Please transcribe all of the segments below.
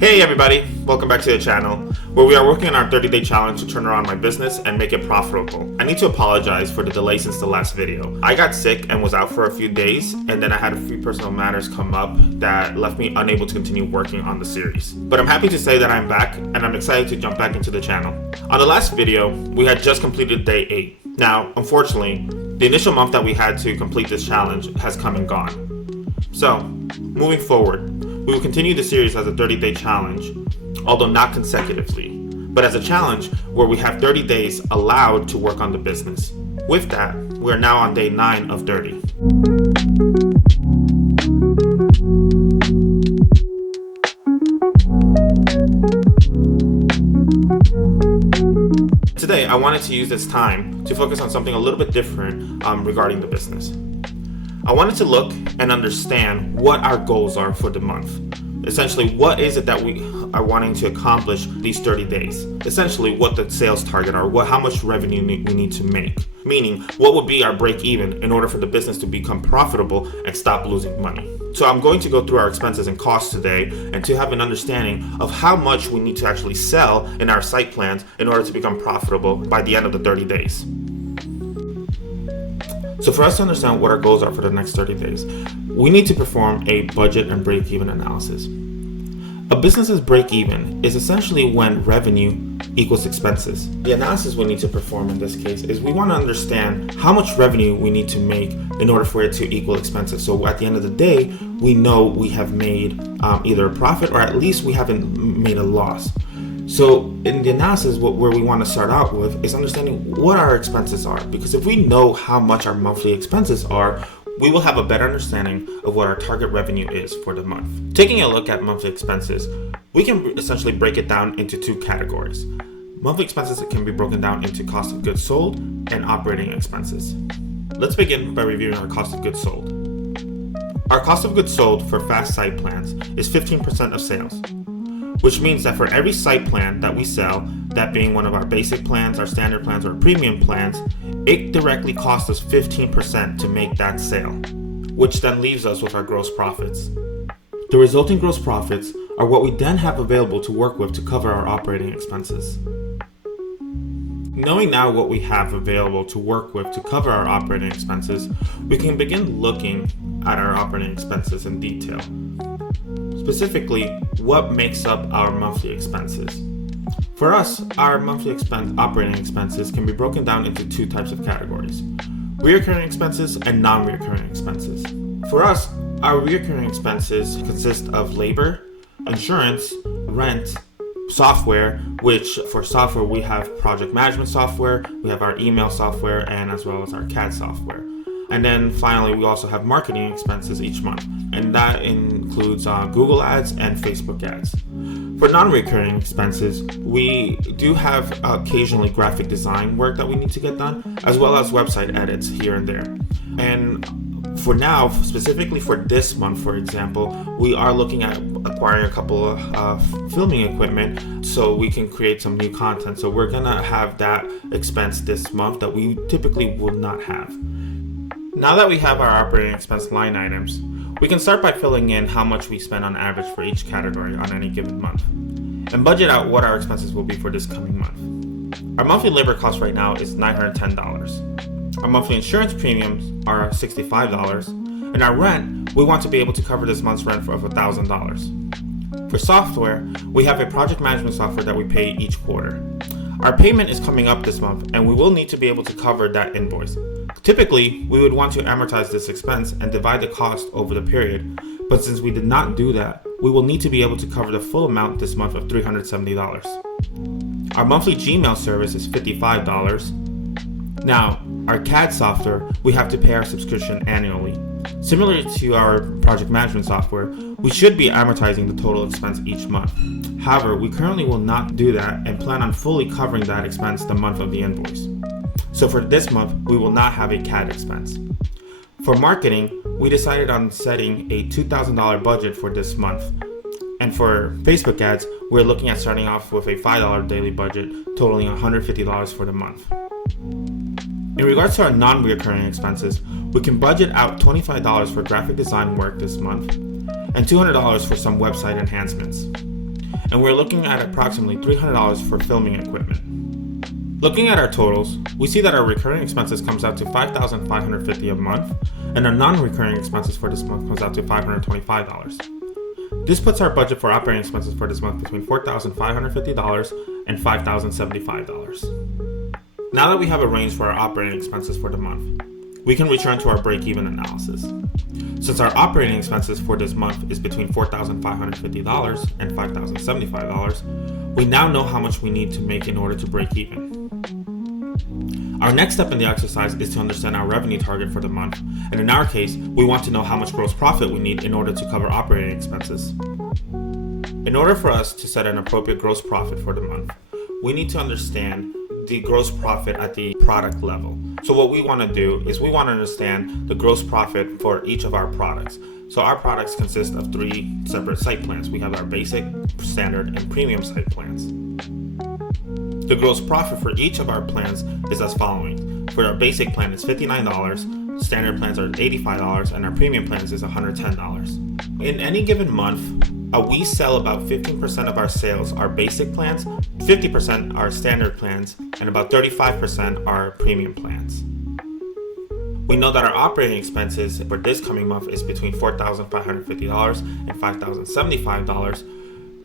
Hey everybody, welcome back to the channel, where we are working on our 30-day challenge to turn around my business and make it profitable. I need to apologize for the delay since the last video. I got sick and was out for a few days, and then I had a few personal matters come up that left me unable to continue working on the series. But I'm happy to say that I'm back, and I'm excited to jump back into the channel. On the last video, we had just completed day 8. Now, unfortunately, the initial month that we had to complete this challenge has come and gone. So, moving forward, we will continue the series as a 30-day challenge, although not consecutively, but as a challenge where we have 30 days allowed to work on the business. With that, we are now on day 9 of 30. Today, I wanted to use this time to focus on something a little bit different regarding the business. I wanted to look and understand what our goals are for the month. Essentially, what is it that we are wanting to accomplish these 30 days? Essentially, what the sales target are, how much revenue we need to make. Meaning, what would be our break even in order for the business to become profitable and stop losing money. So I'm going to go through our expenses and costs today and to have an understanding of how much we need to actually sell in our site plans in order to become profitable by the end of the 30 days. So for us to understand what our goals are for the next 30 days, we need to perform a budget and break-even analysis. A business's break-even is essentially when revenue equals expenses. The analysis we need to perform in this case is we want to understand how much revenue we need to make in order for it to equal expenses. So at the end of the day, we know we have made either a profit or at least we haven't made a loss. So in the analysis, where we want to start out with is understanding what our expenses are. Because if we know how much our monthly expenses are, we will have a better understanding of what our target revenue is for the month. Taking a look at monthly expenses, we can essentially break it down into 2 categories. Monthly expenses can be broken down into cost of goods sold and operating expenses. Let's begin by reviewing our cost of goods sold. Our cost of goods sold for fast site plans is 15% of sales, which means that for every site plan that we sell, that being one of our basic plans, our standard plans, or our premium plans, it directly costs us 15% to make that sale, which then leaves us with our gross profits. The resulting gross profits are what we then have available to work with to cover our operating expenses. Knowing now what we have available to work with to cover our operating expenses, we can begin looking at our operating expenses in detail. Specifically, what makes up our monthly expenses. For us, our monthly operating expenses can be broken down into 2 types of categories: recurring expenses and non-recurring expenses. For us, our recurring expenses consist of labor, insurance, rent, software, which for software we have project management software, we have our email software, and as well as our CAD software. And then finally, we also have marketing expenses each month, and that includes Google ads and Facebook ads. For non-recurring expenses, we do have occasionally graphic design work that we need to get done, as well as website edits here and there. And for now, specifically for this month, for example, we are looking at acquiring a couple of filming equipment so we can create some new content. So we're gonna have that expense this month that we typically would not have. Now that we have our operating expense line items, we can start by filling in how much we spend on average for each category on any given month, and budget out what our expenses will be for this coming month. Our monthly labor cost right now is $910. Our monthly insurance premiums are $65, and our rent, we want to be able to cover this month's rent of $1,000. For software, we have a project management software that we pay each quarter. Our payment is coming up this month, and we will need to be able to cover that invoice. Typically, we would want to amortize this expense and divide the cost over the period, but since we did not do that, we will need to be able to cover the full amount this month of $370. Our monthly Gmail service is $55. Now, our CAD software, we have to pay our subscription annually. Similar to our project management software, we should be amortizing the total expense each month. However, we currently will not do that and plan on fully covering that expense the month of the invoice. So for this month, we will not have a CAD expense. For marketing, we decided on setting a $2,000 budget for this month. And for Facebook ads, we're looking at starting off with a $5 daily budget, totaling $150 for the month. In regards to our non-recurring expenses, we can budget out $25 for graphic design work this month, and $200 for some website enhancements. And we're looking at approximately $300 for filming equipment. Looking at our totals, we see that our recurring expenses comes out to $5,550 a month, and our non-recurring expenses for this month comes out to $525. This puts our budget for operating expenses for this month between $4,550 and $5,075. Now that we have a range for our operating expenses for the month, we can return to our break-even analysis. Since our operating expenses for this month is between $4,550 and $5,075, we now know how much we need to make in order to break even. Our next step in the exercise is to understand our revenue target for the month, and in our case, we want to know how much gross profit we need in order to cover operating expenses. In order for us to set an appropriate gross profit for the month, we need to understand the gross profit at the product level. So what we want to do is we want to understand the gross profit for each of our products. So our products consist of 3 separate site plans. We have our basic, standard, and premium site plans. The gross profit for each of our plans is as following. For our basic plan, it's $59, standard plans are $85, and our premium plans is $110. In any given month, we sell about 15% of our sales are basic plans, 50% are standard plans, and about 35% are premium plans. We know that our operating expenses for this coming month is between $4,550 and $5,075,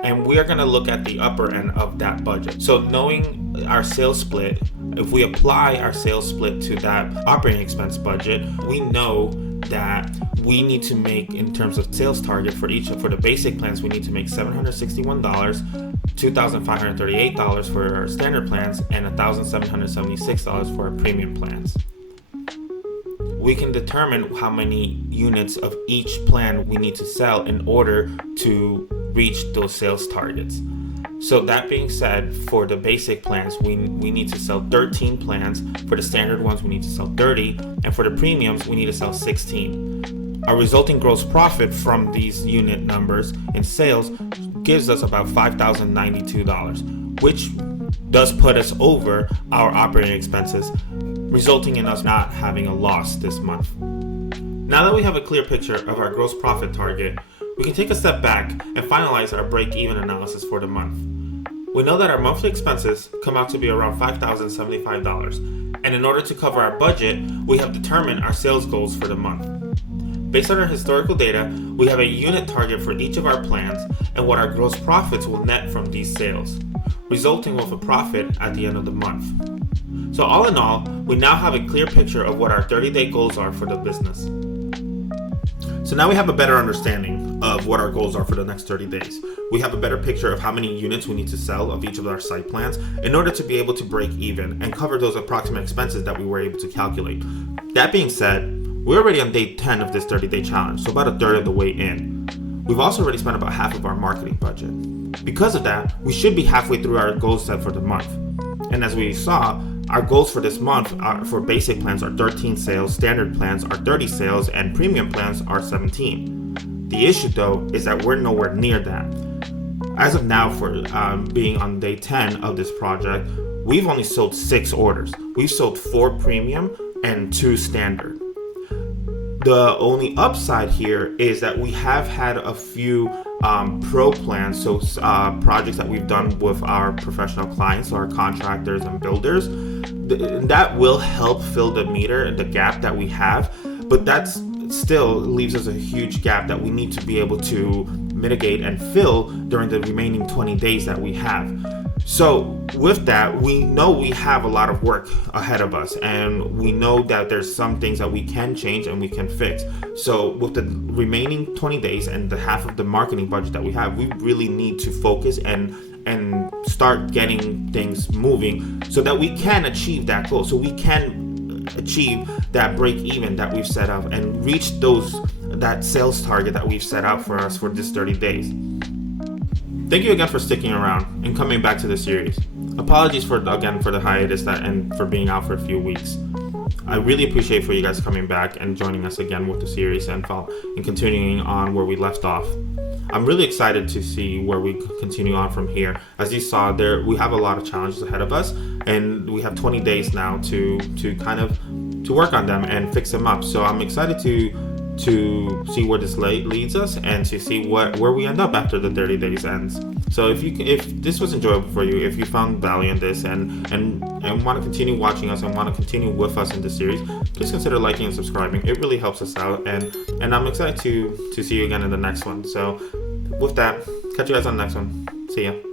and we are going to look at the upper end of that budget. So knowing our sales split, if we apply our sales split to that operating expense budget, we know that we need to make, in terms of sales target for the basic plans, we need to make $761, $2,538 for our standard plans, and $1,776 for our premium plans. We can determine how many units of each plan we need to sell in order to reach those sales targets. So that being said, for the basic plans, we need to sell 13 plans. For the standard ones, we need to sell 30. And for the premiums, we need to sell 16. Our resulting gross profit from these unit numbers in sales gives us about $5,092, which does put us over our operating expenses, resulting in us not having a loss this month. Now that we have a clear picture of our gross profit target, we can take a step back and finalize our break-even analysis for the month. We know that our monthly expenses come out to be around $5,075, and in order to cover our budget, we have determined our sales goals for the month. Based on our historical data, we have a unit target for each of our plans and what our gross profits will net from these sales, resulting with a profit at the end of the month. So all in all, we now have a clear picture of what our 30-day goals are for the business. So now we have a better understanding of what our goals are for the next 30 days. We have a better picture of how many units we need to sell of each of our site plans in order to be able to break even and cover those approximate expenses that we were able to calculate. That being said, we're already on day 10 of this 30-day challenge, so about a third of the way in. We've also already spent about half of our marketing budget. Because of that, we should be halfway through our goals set for the month. And as we saw, our goals for this month for basic plans are 13 sales, standard plans are 30 sales, and premium plans are 17. The issue though is that we're nowhere near that. As of now, for being on day 10 of this project, we've only sold 6 orders. We've sold 4 premium and 2 standard. The only upside here is that we have had a few pro plans, so projects that we've done with our professional clients, so our contractors and builders. That will help fill the meter and the gap that we have, but that's still leaves us a huge gap that we need to be able to mitigate and fill during the remaining 20 days that we have. So with that, we know we have a lot of work ahead of us, and we know that there's some things that we can change and we can fix. So with the remaining 20 days and the half of the marketing budget that we have, we really need to focus and start getting things moving so that we can achieve that goal, so we can achieve that break even that we've set up and reach that sales target that we've set out for us for this 30 days. Thank you again for sticking around and coming back to the series. Apologies for the hiatus and for being out for a few weeks. I really appreciate for you guys coming back and joining us again with the series and continuing on where we left off. I'm really excited to see where we continue on from here. As you saw there, we have a lot of challenges ahead of us, and we have 20 days now to work on them and fix them up. So I'm excited to to see where this leads us and to see where we end up after the 30 days ends. So if this was enjoyable for you, if you found value in this and want to continue watching us and want to continue with us in this series, please consider liking and subscribing. It really helps us out, and I'm excited to see you again in the next one. So with that, catch you guys on the next one. See ya.